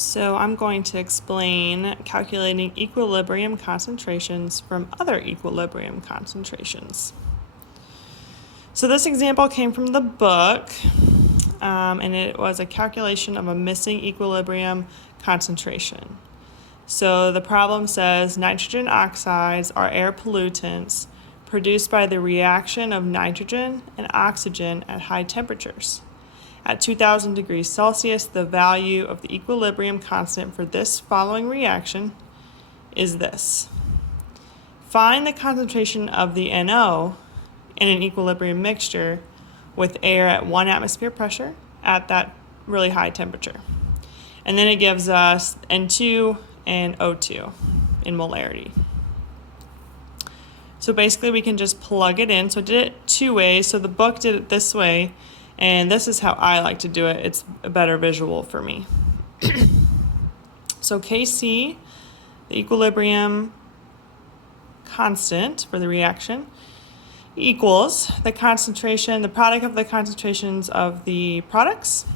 So I'm going to explain calculating equilibrium concentrations from other equilibrium concentrations. So this example came from the book, and it was a calculation of a missing equilibrium concentration. So the problem says nitrogen oxides are air pollutants produced by the reaction of nitrogen and oxygen at high temperatures. At 2000 degrees Celsius, the value of the equilibrium constant for this following reaction is this. Find the concentration of the NO in an equilibrium mixture with air at 1 atmosphere pressure at that really high temperature. And then it gives us N2 and O2 in molarity. So basically we can just plug it in. So I did it two ways. So the book did it this way, and this is how I like to do it. It's a better visual for me. So Kc, the equilibrium constant for the reaction, equals the concentration, the product of the concentrations of the products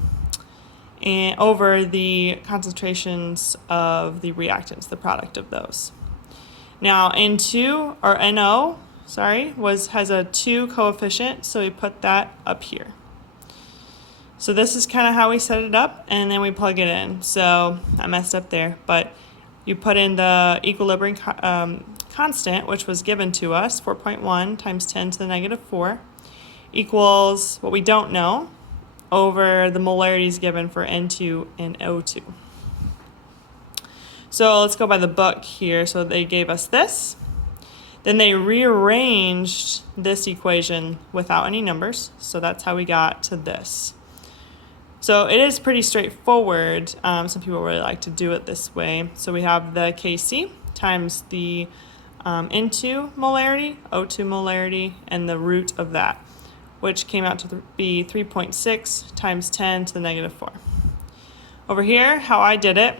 and over the concentrations of the reactants, the product of those. Now N2 or NO, has a 2 coefficient, so we put that up here. So this is kind of how we set it up, and then we plug it in. So I messed up there, but you put in the equilibrium constant, which was given to us, 4.1 times 10 to the negative 4, equals what we don't know over the molarities given for N2 and O2. So let's go by the book here. So they gave us this. Then they rearranged this equation without any numbers. So that's how we got to this. So it is pretty straightforward. Some people really like to do it this way. So we have the Kc times the N2 molarity, O2 molarity, and the root of that, which came out to be 3.6 times 10 to the negative 4. Over here, how I did it,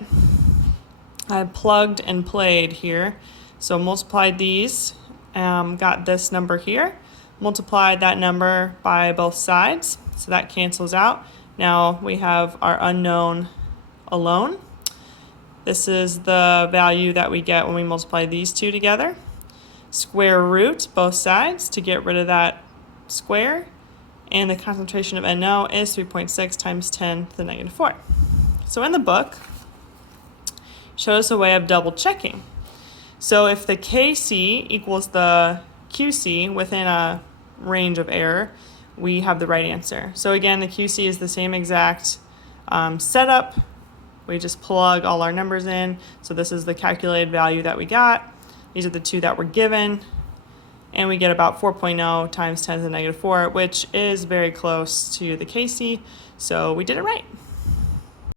I plugged and played here. So multiplied these, got this number here, multiplied that number by both sides, so that cancels out. Now we have our unknown alone. This is the value that we get when we multiply these two together. Square root both sides to get rid of that square. And the concentration of NO is 3.6 times 10 to the negative 4. So in the book, show us a way of double checking. So if the Kc equals the Qc within a range of error, we have the right answer. So again, the Qc is the same exact setup. We just plug all our numbers in. So this is the calculated value that we got. These are the two that were given. And we get about 4.0 times 10 to the negative 4, which is very close to the Kc. So we did it right.